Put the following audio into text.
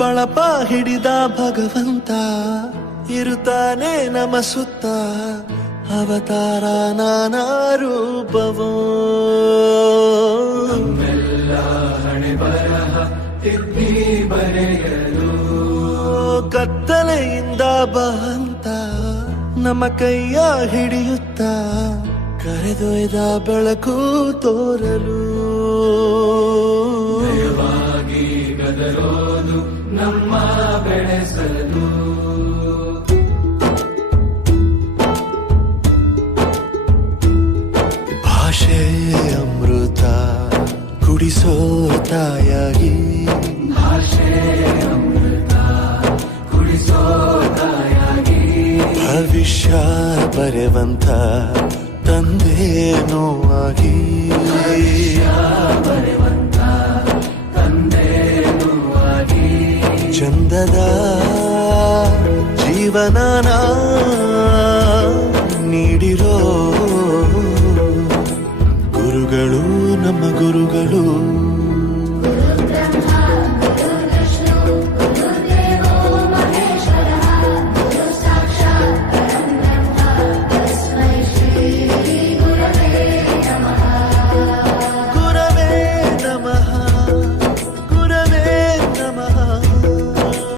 ಬಳಪ ಹಿಡಿದ ಭಗವಂತ ಇರುತ್ತಾನೆ ನಮ ಸುತ್ತ ಅವತಾರ ನಾನಾ ರೂಪವೋ ಹಣೆ ಬರಹ ತಿದ್ದಿ ಬರೆಯಲು ಕತ್ತಲೆಯಿಂದ ಬಹಂತ ನಮ್ಮ ಕೈಯ ಹಿಡಿಯುತ್ತ ಕರೆದೊಯ್ದ ಬೆಳಕು ತೋರಲು ದಯವಾಗಿ ಗದರೋದು ನಮ್ಮ ಬೆಳೆಸಲು ಭಾಷೆ ಅಮೃತ ಕುಡಿಸೋ ತಾಯಾಗಿ ಭಾಷೆ ಅಮೃತ ಕುಡಿಸೋ ತಾಯಾಗಿ ಭವಿಷ್ಯ ಬರೆವಂತ ತಂದೇನೋ ಆಗಿ ಬರೆವಂತ ತಂದೇನೂ ಆಗಿ ಚಂದದ ಜೀವನ